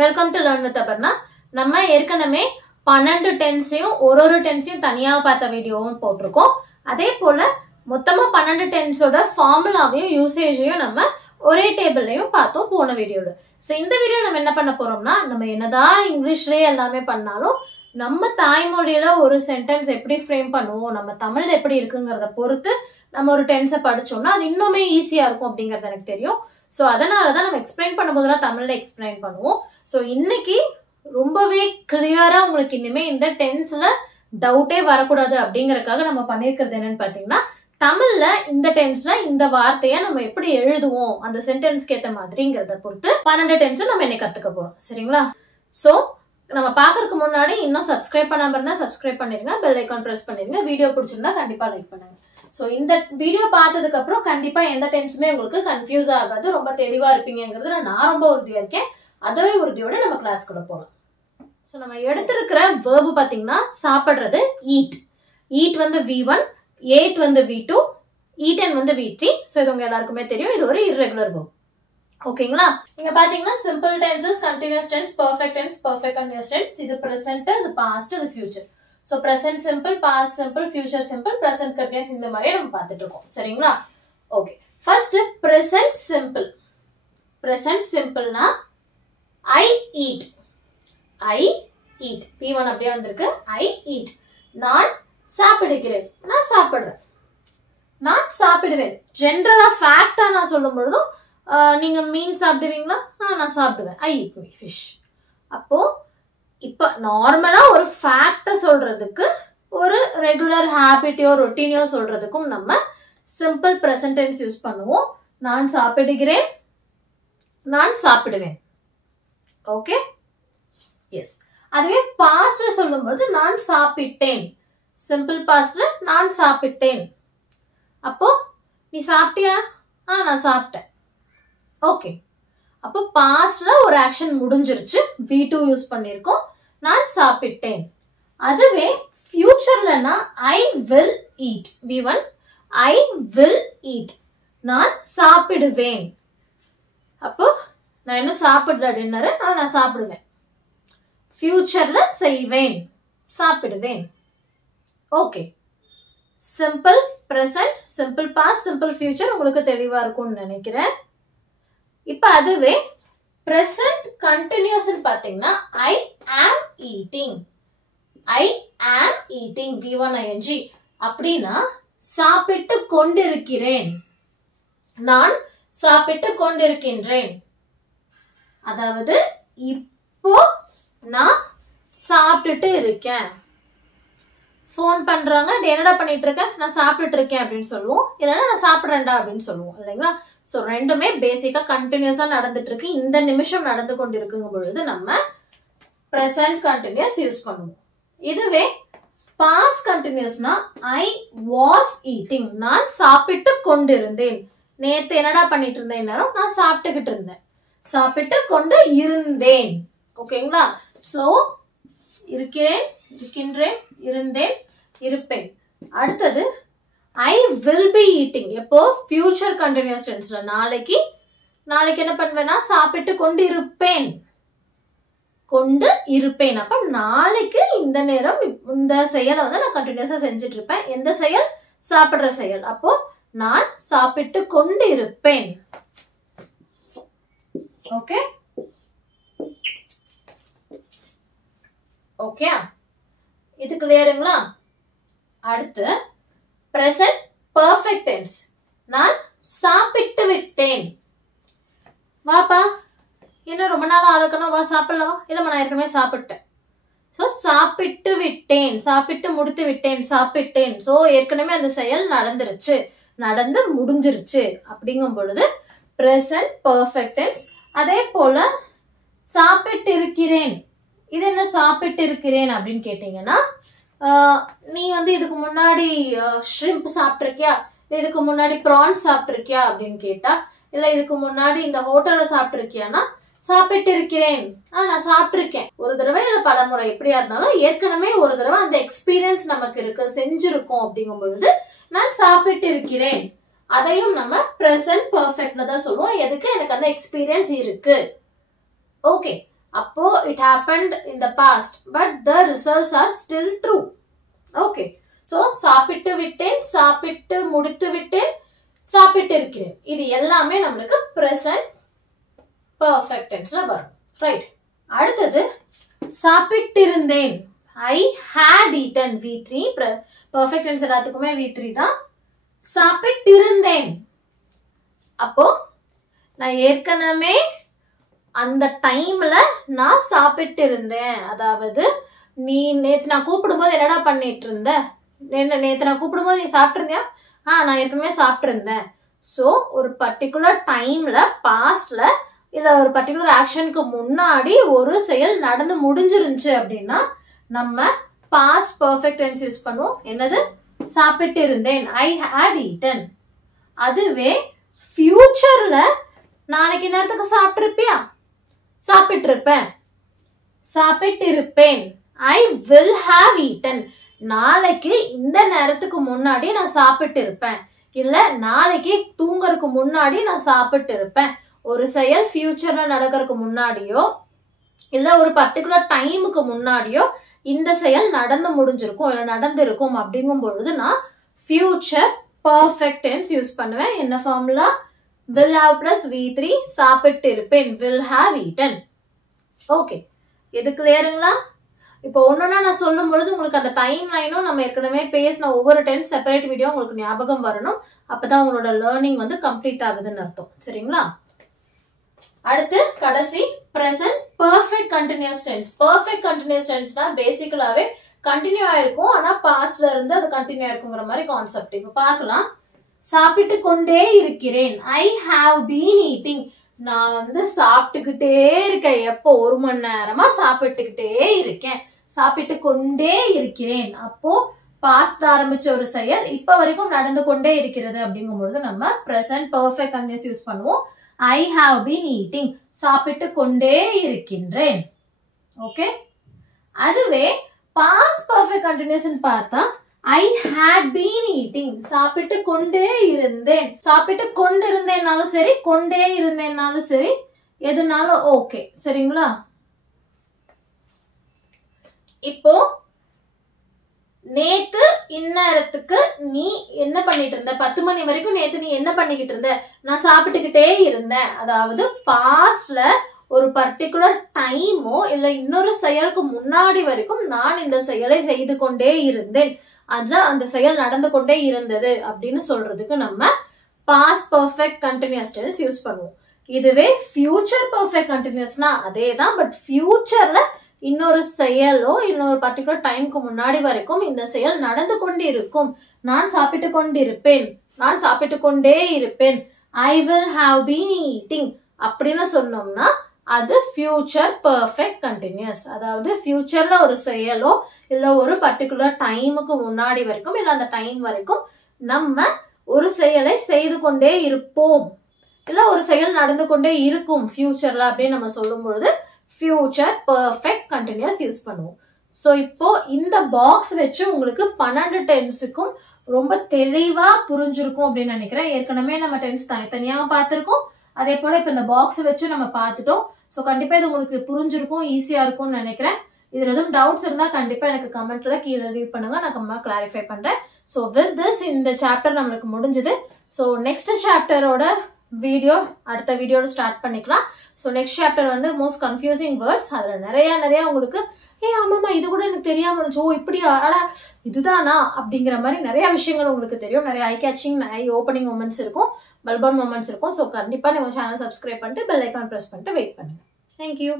Welcome to learn with Aparna. நம்ம ஏற்கனவே 12 டென்ஸையும் ஒரு டென்ஸையும் தனியா பார்த்த வீடியோவும் போட்டிருக்கோம். அதே போல மொத்தமா 12 டென்ஸோட ஃபார்முலாவையும் யூசேஜையும் நம்ம ஒரே டேபிள்லையும் பார்த்தோம் போன வீடியோல. ஸோ இந்த வீடியோ நம்ம என்ன பண்ண போறோம்னா, நம்ம என்னதான் இங்கிலீஷ்லயே எல்லாமே பண்ணாலும் நம்ம தாய்மொழியில ஒரு சென்டென்ஸ் எப்படி ஃப்ரேம் பண்ணுவோம், நம்ம தமிழ்ல எப்படி இருக்குங்கிறத பொறுத்து நம்ம ஒரு டென்ஸை படிச்சோம்னா அது இன்னுமே ஈஸியா இருக்கும் அப்படிங்கிறது எனக்கு தெரியும். ஸோ அதனாலதான் நம்ம எக்ஸ்பிளைன் பண்ணும்போதெல்லாம் தமிழ்ல எக்ஸ்பிளைன் பண்ணுவோம். ஸோ இன்னைக்கு ரொம்பவே கிளியரா உங்களுக்கு இனிமே இந்த டென்ஸ்ல டவுட்டே வரக்கூடாது அப்படிங்கறதுக்காக நம்ம பண்ணிருக்கிறது என்னன்னு பாத்தீங்கன்னா, தமிழ்ல இந்த டென்ஸ்ல இந்த வார்த்தைய நம்ம எப்படி எழுதுவோம் அந்த சென்டென்ஸ்க்கு ஏத்த மாதிரிங்கிறத பொறுத்து 12 டென்ஸும் நம்ம இன்னைக்கு கத்துக்க போறோம். சரிங்களா? சோ நம்ம பாக்குறதுக்கு முன்னாடி இன்னும் சப்ஸ்கிரைப் பண்ணாம இருந்தா சப்ஸ்கிரைப் பண்ணிருங்க, பெல் ஐகான் பிரஸ் பண்ணிருங்க, வீடியோ பிடிச்சிருந்தா கண்டிப்பா லைக் பண்ணுங்க. சோ இந்த வீடியோ பார்த்ததுக்கு அப்புறம் கண்டிப்பா எந்த டென்ஸுமே உங்களுக்கு கன்ஃபியூஸ் ஆகாது, ரொம்ப தெளிவா இருப்பீங்கிறதுல நான் ரொம்ப உறுதியா இருக்கேன். அதே உறுதியோட நம்ம கிளாஸ்க்குள்ள போலாம். ஸோ நம்ம எடுத்திருக்கிற வேர்பு பாத்தீங்கன்னா சாப்பிடுறது ஈட். ஈட் வந்து V1, ஏட் வந்து V2, ஈட்டன் வந்து V3. ஸோ இது உங்க எல்லாருக்குமே தெரியும், இது ஒரு இர்ரெகுலர் வேர்ப். ஓகேங்களா? இங்க பாத்தீங்கன்னா simple tenses, continuous tense, perfect tense, perfect continuous tense. இது பிரசன்ட், இது பாஸ்ட், இது future. So present simple, past simple, future simple, present continuous, இந்த மாதிரியே நம்ம பார்த்துட்டு இருக்கோம். சரிங்களா? Okay, first present simple. Present சிம்பிள்னா I eat. I eat. P1 அப்படியே வந்திருக்கு. I eat. நான் சாப்பிடுகிறேன். நான் சாப்பிடுறேன். நான் சாப்பிடுவேன். ஜெனரலா ஃபேக்டா நான் சொல்லும் பொழுதும் நீங்க மீன் சாப்பிடுவீங்களா? நான் சாப்பிடுவேன். I eat fish. அப்போ இப்ப நார்மலா ஒரு ஃபேக்ட சொல்றதுக்கு ஒரு ரெகுலர் ஹாபிட்டையோ ரொட்டீனையோ சொல்றதுக்கும் நம்ம சிம்பிள் பிரசன்ட் டென்ஸ் யூஸ் பண்ணுவோம். நான் சாப்பிடுகிறேன், நான் சாப்பிடுவேன். Okay, yes. அதுவே பாஸ்ட்ல சொல்லும்போது நான் சாப்பிட்டேன். சிம்பிள் பாஸ்ட்ல நான் சாப்பிட்டேன். அப்போ நீ சாப்பிட்டியா? நான் சாப்பிட்டேன். ஓகே, அப்போ பாஸ்ட்ல ஒரு ஆக்ஷன் முடிஞ்சிருச்சு, V2 யூஸ் பண்ணிருக்கோம், நான் சாப்பிட்டேன். அதுவே ஃபியூச்சர்லனா I will eat. V1, I will eat. நான் சாப்பிடுவேன். அப்போ நான் இன்னும் சாப்பிடல டின்னரு, நான் சாப்பிடுவேன். ஃபியூச்சர்ல செய்வேன், சாப்பிடுவேன். Okay, simple present, simple past, simple future உங்களுக்கு தெளிவா இருக்கும்னு நினைக்கிறேன். இப்ப அதுவே பிரசன்ட் கண்டினியூஸ் பாத்தீங்கன்னா I am eating. I am eating. V1 ing. அப்படின்னா சாப்பிட்டு கொண்டிருக்கிறேன். நான் சாப்பிட்டு கொண்டிருக்கின்றேன். அதாவது இப்போ நான் சாப்பிட்டுட்டு இருக்கேன். போன் பண்றாங்க, என்னடா பண்ணிட்டு இருக்க? நான் சாப்பிட்டுட்டு இருக்கேன் அப்படின்னு சொல்லுவோம், இல்லைன்னா நான் சாப்பிடுறேன்டா அப்படின்னு சொல்லுவோம், இல்லைங்களா? சோ ரெண்டுமே பேசிக்கா கண்டினியூஸா நடந்துட்டு இருக்கு, இந்த நிமிஷம் நடந்து கொண்டிருக்குங்க பொழுது நம்ம பிரசன்ட் கண்டினியூஸ் யூஸ் பண்ணுவோம். இதுவே பாஸ்ட் கண்டினியூஸ்னா I was eating. நான் சாப்பிட்டு கொண்டிருந்தேன். நேத்து என்னடா பண்ணிட்டு இருந்தேன்? நேரம் நான் சாப்பிட்டுக்கிட்டு இருந்தேன், சாப்பிட்டு கொண்டு இருந்தேன். ஓகேங்களா? சோ இருக்கிறேன், இருக்கின்றேன், இருந்தேன், இருப்பேன். அடுத்தது I will be eating. எப்போ? ஃபியூச்சர் கண்டினியூஸ் டென்ஸ்ல. நாளைக்கு என்ன பண்ணுவேன்னா சாப்பிட்டு கொண்டு இருப்பேன், கொண்டு இருப்பேன். அப்ப நாளைக்கு இந்த நேரம் இந்த செயலை வந்து நான் கண்டினியூஸா செஞ்சுட்டு இருப்பேன். எந்த செயல்? சாப்பிடுற செயல். அப்போ நான் சாப்பிட்டு கொண்டு இருப்பேன். ஓகே, ஓகே, இது கிளியருங்களா? அடுத்து பிரசன்ட் பெர்ஃபெக்ட் டென்ஸ். நான் சாப்பிட்டு விட்டேன். வாப்பா, என்ன ரொம்ப நாள் ஆளுக்கணும், வா சாப்பிடலவா? இல்லம்மா நான் ஏற்கனவே சாப்பிட்டேன். ஸோ சாப்பிட்டு விட்டேன், சாப்பிட்டு முடித்து விட்டேன், சாப்பிட்டேன். ஸோ ஏற்கனவே அந்த செயல் நடந்துருச்சு, நடந்து முடிஞ்சிருச்சு. அப்படிங்கும் பொழுது பிரசன்ட் பெர்ஃபெக்ட் டென்ஸ். அதே போல சாப்பிட்டு இருக்கிறேன். இது என்ன சாப்பிட்டு இருக்கிறேன் அப்படின்னு கேட்டீங்கன்னா, நீ வந்து இதுக்கு முன்னாடி ஷ்ரிம்ப் சாப்பிட்டிருக்கியா, இதுக்கு முன்னாடி ப்ரான்ஸ் சாப்பிட்டிருக்கியா அப்படின்னு கேட்டா, இல்ல இதுக்கு முன்னாடி இந்த ஹோட்டல்ல சாப்பிட்டிருக்கியானா சாப்பிட்டு இருக்கிறேன், நான் சாப்பிட்டிருக்கேன். ஒரு தடவை இல்ல பல முறை, எப்படியா இருந்தாலும் ஏற்கனவே ஒரு தடவை அந்த எக்ஸ்பீரியன்ஸ் நமக்கு இருக்கு, செஞ்சிருக்கோம். அப்படிங்கும் பொழுது நான் சாப்பிட்டு இருக்கிறேன். அதையும் நம்ம பிரசன்ட் பெர்ஃபெக்ட்ல தான் சொல்லுவோம். எதுக்கு? எனக்கு அந்த எக்ஸ்பீரியன்ஸ் இருக்கு. ஓகே, அப்போ it happened in the past but the results are still true. Okay, so சாப்பிட்டு விட்டேன், சாப்பிட்டு முடித்து விட்டேன், சாப்பிட்டு இருக்கிறேன், இது எல்லாமே நம்மளுக்கு present perfect tenseல வரும். ரைட், அடுத்தது சாப்பிட்டிருந்தேன், I had eaten, V3. perfect tense எல்லாத்துக்குமே V3 தான். சாப்பிட்டிருந்தேன், அப்போ நான் ஏற்கனவே அந்த டைம்ல நான் சாப்பிட்டு இருந்தேன். அதாவது நீ நேத்து நான் கூப்பிடும்போது என்னடா பண்ணிட்டு இருந்த, நேத்து நான் கூப்பிடும்போது நீ சாப்பிட்டு இருந்தியா? நான் ஏற்கனவே சாப்பிட்டு இருந்தேன். ஸோ ஒரு பர்டிகுலர் டைம்ல பாஸ்ட்ல இல்ல ஒரு பர்டிகுலர் ஆக்ஷனுக்கு முன்னாடி ஒரு செயல் நடந்து முடிஞ்சிருந்துச்சு அப்படின்னா நம்ம பாஸ்ட் பர்ஃபெக்ட் டென்ஸ் யூஸ் பண்ணுவோம். என்னது? சாப்பிட்டு இருந்தேன், ஐ ஹேட் ஈட்டன். அதுவே ஃபியூச்சர்ல நாளைக்கு நேரத்துக்கு சாப்பிட்டு இருப்பியா? சாப்பிட்டு இருப்பேன், சாப்பிட்டு இருப்பேன், ஐ வில் ஹாவ் ஈட்டன். நாளைக்கு இந்த நேரத்துக்கு முன்னாடி நான் சாப்பிட்டு இருப்பேன், இல்ல நாளைக்கு தூங்கறதுக்கு முன்னாடி நான் சாப்பிட்டு இருப்பேன். ஒரு செயல் ஃபியூச்சர்ல நடக்கிறதுக்கு முன்னாடியோ இல்ல ஒரு பர்டிகுலர் டைமுக்கு முன்னாடியோ இந்த செயல் நடந்து முடிஞ்சிருக்கும் இல்ல நடந்திருக்கும் அப்படிங்கும் பொழுது நான் ஃபியூச்சர் பர்ஃபெக்ட் டென்ஸ் யூஸ் பண்ணுவேன். என்ன formula? will have plus V3, சாப்பிட்டு இருப்பேன், will have eaten. ஓகே, இது கிளியருங்களா? இப்போ ஒன்னொன்னா நான் சொல்லும் பொழுது உங்களுக்கு அந்த டைம் லைனும் நம்ம ஏற்கனவே பேசின ஒவ்வொரு டென்ஸ் செப்பரேட் வீடியோ உங்களுக்கு ஞாபகம் வரணும். அப்பதான் உங்களோட லேர்னிங் வந்து கம்ப்ளீட் ஆகுதுன்னு அர்த்தம். சரிங்களா? அடுத்து கடைசி present perfect continuous tense. Perfect continuous டென்ஸ்னா பேசிக்கலாவே கண்டினியூ ஆயிருக்கும், ஆனா பாஸ்ட்ல இருந்து அது கண்டினியூ ஆயிருக்குங்கிற மாதிரி கான்செப்ட். இப்போ பார்க்கலாம். சாப்பிட்டு கொண்டே இருக்கிறேன், ஐ ஹாவ் பீன் ஈட்டிங். நான் வந்து சாப்பிட்டுக்கிட்டே இருக்கேன், எப்போ 1 மணி நேரமா சாப்பிட்டுக்கிட்டே இருக்கேன், சாப்பிட்டு கொண்டே இருக்கிறேன். அப்போ பாஸ்ட் ஆரம்பிச்ச ஒரு செயல் இப்ப வரைக்கும் நடந்து கொண்டே இருக்கிறது அப்படிங்கும் பொழுது நம்ம பிரசன்ட் பர்ஃபெக்ட் கண்டினியூஸ் யூஸ் பண்ணுவோம். ஐ ஹாவ் பீன் ஈட்டிங், சாப்பிட்டு கொண்டே இருக்கின்றேன். ஓகே, அதுவே பாஸ்ட் பர்ஃபெக்ட் கண்டினியூஸ் பார்த்தா I had been eating, சாப்பிட்டு கொண்டே இருந்தேன். சாப்பிட்டு கொண்டு இருந்தேன்னாலும் சரி, கொண்டே இருந்தேன்னாலும் சரி, எதுனாலும் ஓகே. சரிங்களா? இப்போ நேத்து இந்நேரத்துக்கு நீ என்ன பண்ணிட்டு இருந்த, 10 மணி வரைக்கும் நேத்து நீ என்ன பண்ணிக்கிட்டு இருந்த? நான் சாப்பிட்டுக்கிட்டே இருந்தேன். அதாவது பாஸ்ட்ல ஒரு பர்டிகுலர் டைமோ இல்ல இன்னொரு செயலுக்கு முன்னாடி வரைக்கும் நான் இந்த செயலை செய்து கொண்டே இருந்தேன், அதுல அந்த செயல் நடந்து கொண்டே இருந்தது அப்படின்னு சொல்றதுக்கு நம்ம past perfect continuous tense use பண்ணுவோம். இதுவே ஃபியூச்சர் பர்ஃபெக்ட் கண்டினியூஸ்னா அதே தான், பட் ஃபியூச்சர்ல இன்னொரு செயலோ இன்னொரு பர்டிகுலர் டைமுக்கு முன்னாடி வரைக்கும் இந்த செயல் நடந்து கொண்டு இருக்கும். நான் சாப்பிட்டு கொண்டிருப்பேன், நான் சாப்பிட்டு கொண்டே இருப்பேன், I will have been eating அப்படின்னு சொன்னோம்னா அது ஃபியூச்சர் பர்ஃபெக்ட் கண்டினியூஸ். அதாவது ஃபியூச்சர்ல ஒரு செயலோ இல்ல ஒரு பர்டிகுலர் டைமுக்கு முன்னாடி வரைக்கும் இல்ல அந்த டைம் வரைக்கும் நம்ம ஒரு செயலை செய்து கொண்டே இருப்போம், இல்ல ஒரு செயல் நடந்து கொண்டே இருக்கும் ஃபியூச்சர்ல அப்படின்னு நம்ம சொல்லும் பொழுது ஃபியூச்சர் பர்ஃபெக்ட் கண்டினியூஸ் யூஸ் பண்ணுவோம். ஸோ இப்போ இந்த பாக்ஸ் வச்சு உங்களுக்கு 12 டென்ஸுக்கும் ரொம்ப தெளிவா புரிஞ்சிருக்கும் அப்படின்னு நினைக்கிறேன். ஏற்கனவே நம்ம டென்ஸ் தனித்தனியா பார்த்திருக்கோம், அதே போல இப்ப இந்த பாக்ஸ் வச்சு நம்ம பார்த்துட்டோம். ஸோ கண்டிப்பா இது உங்களுக்கு புரிஞ்சிருக்கும், ஈஸியா இருக்கும்னு நினைக்கிறேன். இதுல எதுவும் டவுட்ஸ் இருந்தா கண்டிப்பா எனக்கு கமெண்ட்ல கீழே லீவ் பண்ணுங்க, நான் கிளாரிஃபை பண்றேன். ஸோ வித் திஸ் இந்த சாப்டர் நம்மளுக்கு முடிஞ்சது. ஸோ நெக்ஸ்ட் சாப்டரோட வீடியோ அடுத்த வீடியோட ஸ்டார்ட் பண்ணிக்கலாம். ஸோ நெக்ஸ்ட் சாப்டர் வந்து மோஸ்ட் கன்ஃபியூசிங் வேர்ட்ஸ். அதுல நிறைய உங்களுக்கு ஆமாமா இது கூட எனக்கு தெரியாம இருந்துச்சு, ஓ இப்படி ஆடா இதுதானா அப்படிங்கிற மாதிரி நிறைய விஷயங்கள் உங்களுக்கு தெரியும். நிறைய ஐ கேச்சிங் ஐ ஓப்பனிங் மொமெண்ட்ஸ் இருக்கும், பல்பான் மொமெண்ட்ஸ் இருக்கும். ஸோ கண்டிப்பா நீங்க சேனல் சப்ஸ்கிரைப் பண்ணிட்டு பெல் ஐக்கான் ப்ரெஸ் பண்ணிட்டு வெயிட் பண்ணுங்க. தேங்க்யூ.